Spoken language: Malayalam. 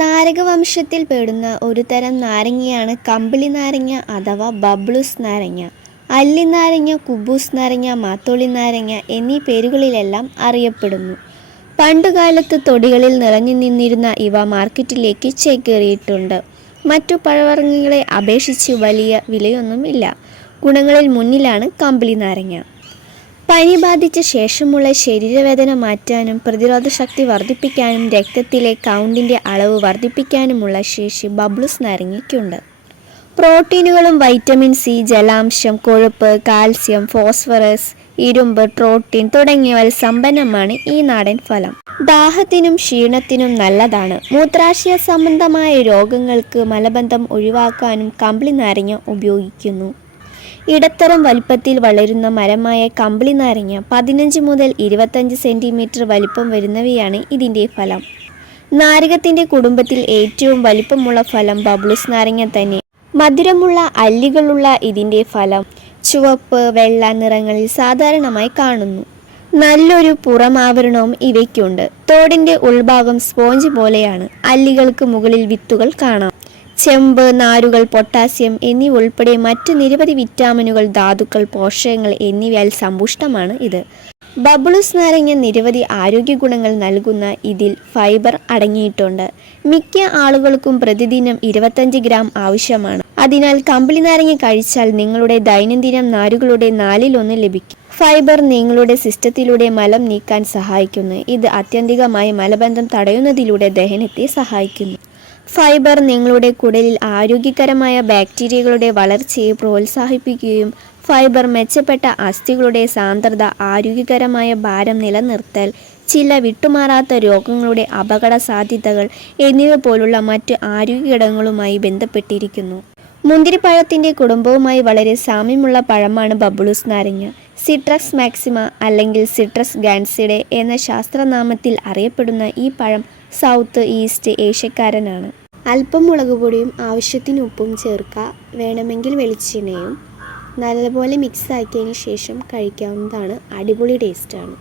നാരകവംശത്തിൽ പെടുന്ന ഒരു തരം നാരങ്ങയാണ് കമ്പിളി നാരങ്ങ അഥവാ ബബ്ലൂസ് നാരങ്ങ. അല്ലി നാരങ്ങ, കുബൂസ് നാരങ്ങ, മാത്തോളി നാരങ്ങ എന്നീ പേരുകളിലെല്ലാം അറിയപ്പെടുന്നു. പണ്ടുകാലത്ത് തൊടികളിൽ നിറഞ്ഞു നിന്നിരുന്ന ഇവ മാർക്കറ്റിലേക്ക് ചേക്കേറിയിട്ടുണ്ട്. മറ്റു പഴവർഗ്ഗങ്ങളെ അപേക്ഷിച്ച് വലിയ വിലയൊന്നുമില്ല. ഗുണങ്ങളിൽ മുന്നിലാണ് കമ്പിളി നാരങ്ങ. പനി ബാധിച്ച ശേഷമുള്ള ശരീരവേദന മാറ്റാനും പ്രതിരോധശക്തി വർദ്ധിപ്പിക്കാനും രക്തത്തിലെ കൗണ്ടിൻ്റെ അളവ് വർദ്ധിപ്പിക്കാനുമുള്ള ശേഷി ബബ്ലൂസ് നാരങ്ങയ്ക്കുണ്ട്. പ്രോട്ടീനുകളും വൈറ്റമിൻ സി, ജലാംശം, കൊഴുപ്പ്, കാൽസ്യം, ഫോസ്ഫറസ്, ഇരുമ്പ്, ട്രോട്ടിൻ തുടങ്ങിയവയിൽ സമ്പന്നമാണ് ഈ നാടൻ ഫലം. ദാഹത്തിനും ക്ഷീണത്തിനും നല്ലതാണ്. മൂത്രാശയ സംബന്ധമായ രോഗങ്ങൾക്ക് മലബന്ധം ഒഴിവാക്കാനും കമ്പിളി നാരങ്ങ ഉപയോഗിക്കുന്നു. ഇടത്തരം വലിപ്പത്തിൽ വളരുന്ന മരമായ കമ്പിളി നാരങ്ങ 15 മുതൽ 25 സെൻറ്റിമീറ്റർ വലിപ്പം വരുന്നവയാണ് ഇതിൻ്റെ ഫലം. നാരകത്തിൻ്റെ കുടുംബത്തിൽ ഏറ്റവും വലിപ്പമുള്ള ഫലം ബബ്ലൂസ് നാരങ്ങ തന്നെ. മധുരമുള്ള അല്ലികളുള്ള ഇതിൻ്റെ ഫലം ചുവപ്പ്, വെള്ള നിറങ്ങളിൽ സാധാരണമായി കാണുന്നു. നല്ലൊരു പുറമാവരണവും ഇവയ്ക്കുണ്ട്. തോടിൻ്റെ ഉൾഭാഗം സ്പോഞ്ച് പോലെയാണ്. അല്ലികൾക്ക് മുകളിൽ വിത്തുകൾ കാണാം. ചെമ്പ്, നാരുകൾ, പൊട്ടാസ്യം എന്നിവ ഉൾപ്പെടെ മറ്റു നിരവധി വിറ്റാമിനുകൾ, ധാതുക്കൾ, പോഷകങ്ങൾ എന്നിവയാൽ സമ്പുഷ്ടമാണ് ഇത്. ബബ്ലൂസ് നാരങ്ങ നിരവധി ആരോഗ്യ ഗുണങ്ങൾ നൽകുന്ന ഇതിൽ ഫൈബർ അടങ്ങിയിട്ടുണ്ട്. മിക്ക ആളുകൾക്കും പ്രതിദിനം 25 ഗ്രാം ആവശ്യമാണ്. അതിനാൽ കമ്പിളി നാരങ്ങ കഴിച്ചാൽ നിങ്ങളുടെ ദൈനംദിനം നാരുകളുടെ 1/4 ലഭിക്കും. ഫൈബർ നിങ്ങളുടെ സിസ്റ്റത്തിലൂടെ മലം നീക്കാൻ സഹായിക്കുന്നു. ഇത് ആത്യന്തികമായി മലബന്ധം തടയുന്നതിലൂടെ ദഹനത്തെ സഹായിക്കുന്നു. ഫൈബർ നിങ്ങളുടെ കുടലിൽ ആരോഗ്യകരമായ ബാക്ടീരിയകളുടെ വളർച്ചയെ പ്രോത്സാഹിപ്പിക്കുകയും ഫൈബർ മെച്ചപ്പെട്ട അസ്ഥികളുടെ സാന്ദ്രത, ആരോഗ്യകരമായ ഭാരം നിലനിർത്തൽ, ചില വിട്ടുമാറാത്ത രോഗങ്ങളുടെ അപകട സാധ്യതകൾ എന്നിവ പോലുള്ള മറ്റ് ആരോഗ്യ ഘടകങ്ങളുമായി ബന്ധപ്പെട്ടിരിക്കുന്നു. മുന്തിരിപ്പഴത്തിൻ്റെ കുടുംബവുമായി വളരെ സാമ്യമുള്ള പഴമാണ് ബബ്ലൂസ് നാരങ്ങ. സിട്രസ് മാക്സിമ അല്ലെങ്കിൽ സിട്രസ് ഗാൻസിഡെ എന്ന ശാസ്ത്രനാമത്തിൽ അറിയപ്പെടുന്ന ഈ പഴം സൗത്ത് ഈസ്റ്റ് ഏഷ്യക്കാരനാണ്. അല്പം മുളകുപൊടിയും ആവശ്യത്തിന് ഉപ്പും ചേർക്കുക. വേണമെങ്കിൽ വെളിച്ചെണ്ണയും. നല്ലപോലെ മിക്സ് ആക്കിയതിന് ശേഷം കഴിക്കാവുന്നതാണ്. അടിപൊളി ടേസ്റ്റാണ്.